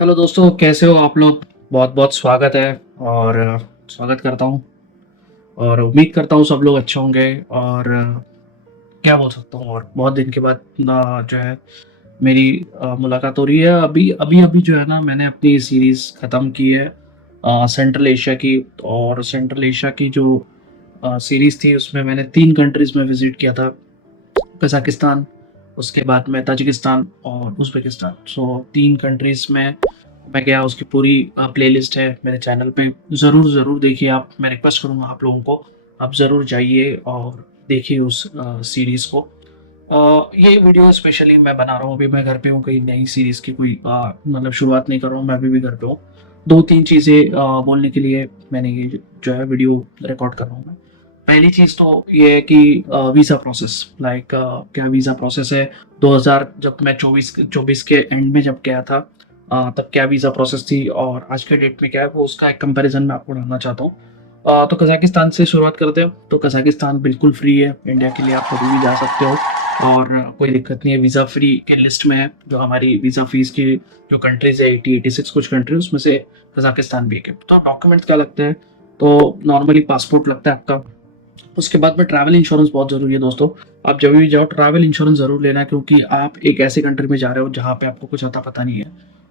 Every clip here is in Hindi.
हेलो दोस्तों, कैसे हो आप लोग। बहुत बहुत स्वागत है और स्वागत करता हूँ और उम्मीद करता हूँ सब लोग अच्छे होंगे। और क्या बोल सकता हूँ, और बहुत दिन के बाद जो है मेरी मुलाकात हो रही है। अभी अभी अभी जो है ना, मैंने अपनी सीरीज़ ख़त्म की है सेंट्रल एशिया की। और सेंट्रल एशिया की जो सीरीज़ थी उसमें मैंने 3 कंट्रीज़ में विज़िट किया था। कज़ाकिस्तान, उसके बाद में ताजिकिस्तान और उज़्बेकिस्तान। सो 3 कंट्रीज़ में मैं गया। उसकी पूरी प्लेलिस्ट है मेरे चैनल पे। ज़रूर देखिए आप। मैं रिक्वेस्ट करूँगा आप लोगों को, आप ज़रूर जाइए और देखिए उस सीरीज़ को। ये वीडियो स्पेशली मैं बना रहा हूँ, अभी मैं घर पे हूँ, कहीं नई सीरीज़ की कोई मतलब शुरुआत नहीं कर रहा हूँ, मैं अभी भी घर पे हूँ। 2-3 चीज़ें बोलने के लिए मैंने ये जो है वीडियो रिकॉर्ड कर रहा हूँ मैं। पहली चीज़ तो ये है कि वीज़ा प्रोसेस, लाइक क्या वीज़ा प्रोसेस है 2000, जब मैं 24 के एंड में जब गया था, तब क्या वीज़ा प्रोसेस थी और आज के डेट में क्या है, वो उसका एक कंपैरिजन मैं आपको डालना चाहता हूँ। तो कज़ाकिस्तान से शुरुआत करते हैं। तो कज़ाकिस्तान बिल्कुल फ्री है, इंडिया के लिए आप कभी भी जा सकते हो और कोई दिक्कत नहीं है। वीज़ा फ्री के लिस्ट में है, जो हमारी वीज़ा फीस की जो कंट्रीज़ है 80-86 कुछ कंट्री, उसमें से कज़ाकिस्तान भी एक है। तो डॉक्यूमेंट्स क्या लगते हैं, तो नॉर्मली पासपोर्ट लगता है आपका। उसके बाद में ट्रैवल इंश्योरेंस बहुत ज़रूरी है दोस्तों। आप जब भी जाओ ट्रैवल इंश्योरेंस ज़रूर लेना, क्योंकि आप एक ऐसे कंट्री में जा रहे हो जहाँ पे आपको कुछ अता पता नहीं है।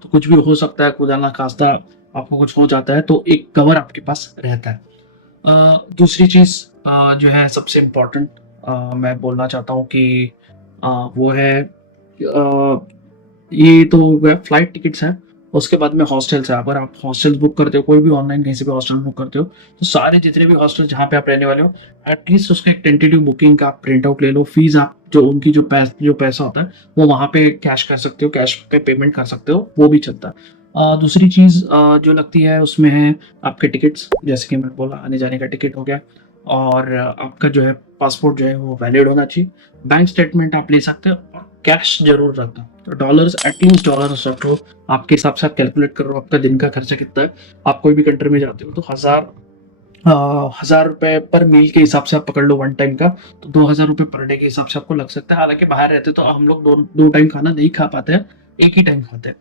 तो कुछ भी हो सकता है, खुदा ना खास्ता आपको कुछ हो जाता है, तो एक कवर आपके पास रहता है। दूसरी चीज़ जो है सबसे इम्पोर्टेंट, मैं बोलना चाहता हूँ कि वो है ये तो हो गया फ्लाइट टिकट्स हैं। उसके बाद में हॉस्टल्स है। अगर आप हॉस्टल्स बुक करते हो, कोई भी ऑनलाइन कहीं से भी हॉस्टल बुक करते हो, तो सारे जितने भी हॉस्टल जहाँ पे आप रहने वाले हो, एटलीस्ट उसका एक टेंटेटिव बुकिंग का आप प्रिंट आउट ले लो। फीस आप जो उनकी जो पैसा होता है वो वहाँ पे कैश कर सकते हो, कैश पे पेमेंट कर सकते हो, वो भी चलता है। दूसरी चीज़ जो लगती है उसमें है आपके टिकट्स, जैसे कि मैंने बोला आने जाने का टिकट हो गया। और आपका जो है पासपोर्ट जो है वो वैलिड होना चाहिए। बैंक स्टेटमेंट आप ले सकते हो और कैश जरूर रखना। तो डॉलर्स, एटलीस्ट डॉलर्स रख लो। आपके हिसाब से आप कैलकुलेट करो आपका दिन का खर्चा कितना है। आप कोई भी कंट्री में जाते हो तो 1000 रुपए पर मील के हिसाब से आप पकड़ लो वन टाइम का। तो 2000 रुपये पर डे के हिसाब से आपको लग सकता है। हालांकि बाहर रहते तो हम लोग दो दो टाइम खाना नहीं खा पाते हैं, एक ही टाइम खाते हैं।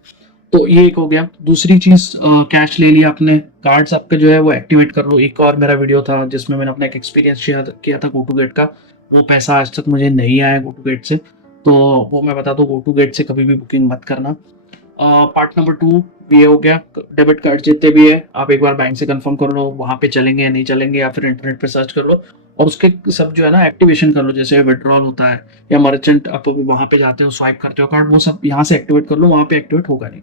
तो ये एक हो गया। दूसरी चीज, कैश ले लिया आपने, कार्ड्स आपके जो है वो एक्टिवेट कर लो। एक और मेरा वीडियो था जिसमें मैंने अपना एक एक्सपीरियंस शेयर किया था गो टू गेट का। वो पैसा आज तक मुझे नहीं आया गो टू गेट से, तो वो मैं बता दूं, गो टू गेट से कभी भी बुकिंग मत करना। पार्ट नंबर 2 ये हो गया। डेबिट कार्ड जितने भी है आप एक बार बैंक से कंफर्म कर लो वहाँ पे चलेंगे या नहीं चलेंगे, या फिर इंटरनेट पे सर्च कर लो और उसके सब जो है ना एक्टिवेशन कर लो। जैसे विड्रॉल होता है या मर्चेंट, आप वहाँ पे जाते हो स्वाइप करते हो कार्ड, वो सब यहाँ से एक्टिवेट कर लो, वहाँ पे एक्टिवेट होगा नहीं।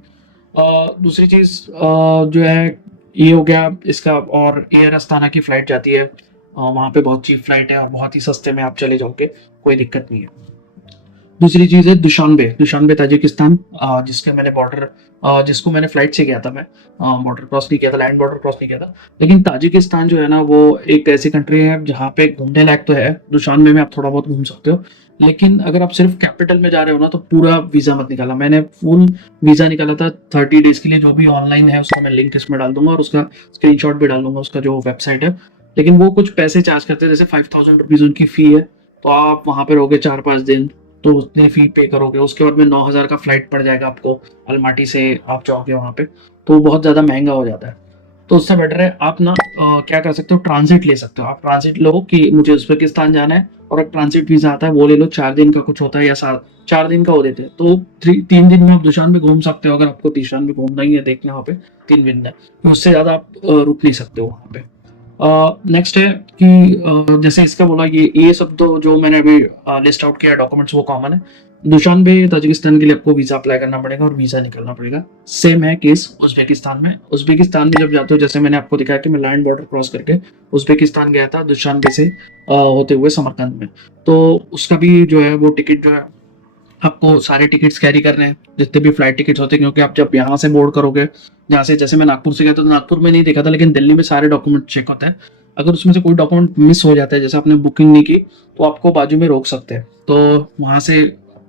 दूसरी चीज जो है ये हो गया इसका। और एयर अस्थाना की फ्लाइट जाती है, वहाँ पे बहुत चीप फ्लाइट है और बहुत ही सस्ते में आप चले जाओगे, कोई दिक्कत नहीं है। दूसरी चीज है दुशानबे। दुशानबे ताजिकिस्तान, जिसके मैंने बॉर्डर, जिसको मैंने फ्लाइट से गया था। मैं बॉर्डर क्रॉस नहीं किया था, लैंड बॉर्डर क्रॉस नहीं किया था। लेकिन ताजिकिस्तान जो है ना, वो एक ऐसी कंट्री है जहाँ पे घूमने लायक तो है। दुशानबे में आप थोड़ा बहुत घूम सकते हो, लेकिन अगर आप सिर्फ कैपिटल में जा रहे हो ना, तो पूरा वीजा मत निकाला। मैंने फुल वीजा निकाला था 30 डेज के लिए। जो भी ऑनलाइन है उसका मैं लिंक इसमें डाल दूंगा और उसका स्क्रीनशॉट भी डाल दूंगा, उसका जो वेबसाइट है। लेकिन वो कुछ पैसे चार्ज करते हैं, जैसे 5000 रुपीज उनकी फी है। तो आप वहां पे रहोगे 4-5 दिन, तो उतने फी पे करोगे। उसके बाद में 9000 का फ्लाइट पड़ जाएगा आपको, अलमाटी से आप जाओगे वहाँ पे, तो बहुत ज़्यादा महंगा हो जाता है। तो उससे बेटर है आप ना क्या कर सकते हो, ट्रांजिट ले सकते हो। आप ट्रांजिट लो कि मुझे उज्बेकिस्तान जाना है, और एक ट्रांजिट वीजा आता है वो ले लो। 4 दिन का कुछ होता है या 4 दिन का हो देते हैं, तो 3 दिन में आप दुशान में घूम सकते हो। अगर आपको तीशान में घूमना ही है, देखना वहाँ पे 3 दिन में, तो उससे ज़्यादा आप रुक नहीं सकते हो वहाँ पे। नेक्स्ट है कि जैसे इसका बोला कि ये सब तो जो मैंने अभी लिस्ट आउट किया डॉक्यूमेंट्स वो कॉमन है। दुशानबे ताजिकिस्तान के लिए आपको वीजा अप्लाई करना पड़ेगा और वीजा निकलना पड़ेगा। सेम है केस उज्बेकिस्तान में। उज्बेकिस्तान में जब जाते हो, जैसे मैंने आपको दिखाया कि मैं लैंड बॉर्डर क्रॉस करके उज्बेकिस्तान गया था दुशानबे से होते हुए समरकंद में। तो उसका भी जो है वो टिकट जो है, आपको सारे टिकट्स कैरी करने हैं जितने भी फ्लाइट टिकट्स होते हैं, क्योंकि आप जब यहाँ से बोर्ड करोगे, यहाँ से जैसे मैं नागपुर से गया तो नागपुर में नहीं देखा था, लेकिन दिल्ली में सारे डॉक्यूमेंट चेक होते हैं। अगर उसमें से कोई डॉक्यूमेंट मिस हो जाता है, जैसे आपने बुकिंग नहीं की, तो आपको बाजू में रोक सकते हैं। तो वहाँ से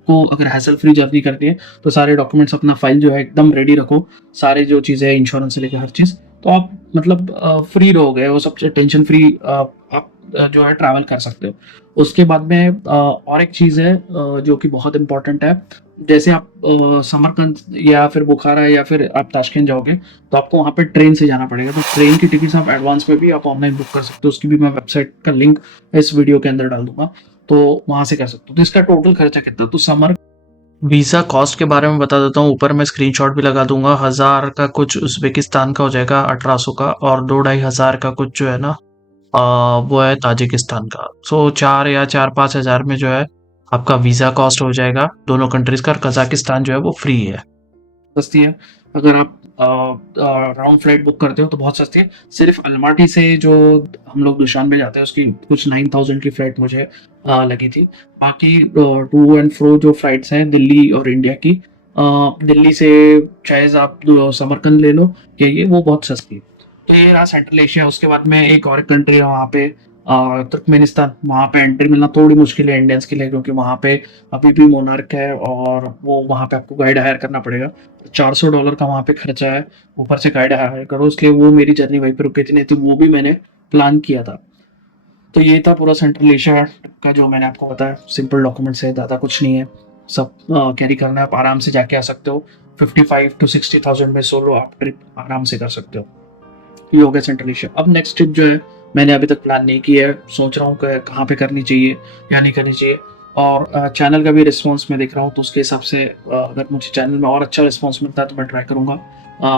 को अगर हैसल फ्री जर्नी करनी है, तो सारे डॉक्यूमेंट्स अपना फाइल जो है एकदम रेडी रखो। सारे जो चीज़ें हैं, इंश्योरेंस से लेकर हर चीज़ तो आप मतलब फ्री रहोगे, वो सबसे टेंशन फ्री आप जो है ट्रैवल कर सकते हो। उसके बाद में और एक चीज़ है जो कि बहुत इम्पोर्टेंट है। जैसे आप समरकंद या फिर बुखारा या फिर आप ताशकंद जाओगे, तो आपको वहाँ पे ट्रेन से जाना पड़ेगा। तो ट्रेन की टिकट्स आप एडवांस में भी आप ऑनलाइन बुक कर सकते हो, उसकी भी मैं वेबसाइट का लिंक इस वीडियो के अंदर डाल दूंगा, तो वहाँ से कर सकते हो। तो इसका टोटल खर्चा कितना, तो समर वीज़ा कॉस्ट के बारे में बता देता हूँ, ऊपर मैं स्क्रीनशॉट भी लगा दूंगा। 1000 का कुछ उज़्बेकिस्तान का हो जाएगा, 1800 का, और 2-2.5 हज़ार का कुछ जो है ना वो है ताजिकिस्तान का। सो 4 या 4-5 हज़ार में जो है आपका वीज़ा कॉस्ट हो जाएगा दोनों कंट्रीज का। और कजाकिस्तान जो है वो फ्री है, सस्ती है। अगर आप राउंड फ्लाइट बुक करते हो तो बहुत सस्ती है। सिर्फ अलमाटी से जो हम लोग दुशान पे जाते हैं उसकी कुछ 9000 की फ्लाइट मुझे लगी थी। बाकी टू एंड फ्रो जो फ्लाइट्स हैं दिल्ली और इंडिया की, दिल्ली से चाहे आप समरकंद ले लो, ये वो बहुत सस्ती है। तो ये रहा सेंट्रल एशिया। उसके बाद में एक और कंट्री है वहाँ पे तुर्कमेनिस्तान। वहाँ पे एंट्री मिलना थोड़ी मुश्किल है इंडियंस के लिए, क्योंकि वहाँ पे अभी भी मोनार्क है और वो वहाँ पे आपको गाइड हायर करना पड़ेगा। $400 का वहाँ पे खर्चा है, ऊपर से गाइड हायर करो, इसलिए वो मेरी जर्नी वहीं पे रुकी थी, नहीं तो वो भी मैंने प्लान किया था। तो ये था पूरा सेंट्रल एशिया का जो मैंने आपको बताया। सिंपल डॉक्यूमेंट्स है, ज़्यादा कुछ नहीं है, सब कैरी करना है, आप आराम से जाके आ सकते हो। 55 to 60,000 में सोलो आप ट्रिप आराम से कर सकते हो। ये हो गया सेंट्रल एशिया। अब नेक्स्ट ट्रिप जो है मैंने अभी तक प्लान नहीं किया है, सोच रहा हूँ कि कहाँ पे करनी चाहिए या नहीं करनी चाहिए। और चैनल का भी रिस्पॉन्स मैं देख रहा हूँ, तो उसके हिसाब से अगर मुझे चैनल में और अच्छा रिस्पॉन्स मिलता है तो मैं ट्राई करूँगा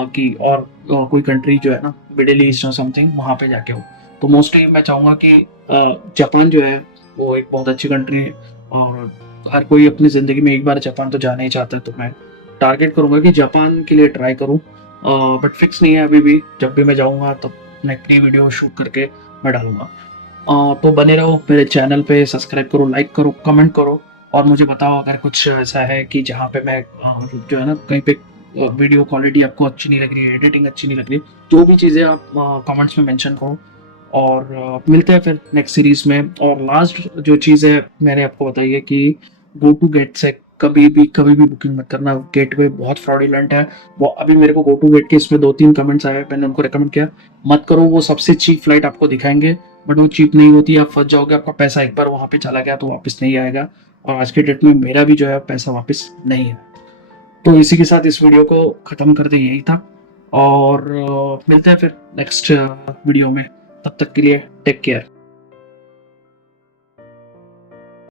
कि और कोई कंट्री जो है ना मिडिल ईस्ट और समथिंग वहाँ पे जाके हो। तो मोस्टली मैं चाहूँगा कि जापान जो है वो एक बहुत अच्छी कंट्री है, और हर कोई अपनी ज़िंदगी में एक बार जापान तो जाना ही चाहता है। तो मैं टारगेट करूँगा कि जापान के लिए ट्राई करूँ, बट फिक्स नहीं है अभी भी। जब भी मैं जाऊँगा तब मैं एक नई वीडियो शूट करके मैं डालूँगा। तो बने रहो मेरे चैनल पे, सब्सक्राइब करो, लाइक करो, कमेंट करो, और मुझे बताओ अगर कुछ ऐसा है कि जहाँ पे मैं जो है ना कहीं पे वीडियो क्वालिटी आपको अच्छी नहीं लग रही है, एडिटिंग अच्छी नहीं लग रही है, जो भी चीज़ें आप कमेंट्स में मेंशन करो। और मिलते हैं फिर नेक्स्ट सीरीज में। और लास्ट जो चीज़ है मैंने आपको बताई है कि गो टू गेट से कभी भी बुकिंग मत करना। गेटवे बहुत फ्रॉडुलेंट है। वो अभी मेरे को गो टू गेट के इसमें 2-3 कमेंट्स आए, मैंने उनको रिकमेंड किया मत करो। वो सबसे चीप फ्लाइट आपको दिखाएंगे, बट वो चीप नहीं होती, आप फंस जाओगे। आपका पैसा एक बार वहाँ पे चला गया तो वापस नहीं आएगा, और आज के डेट में मेरा भी जो है पैसा वापस नहीं है। तो इसी के साथ इस वीडियो को ख़त्म करते यही था, और मिलते हैं फिर नेक्स्ट वीडियो में। तब तक के लिए टेक केयर।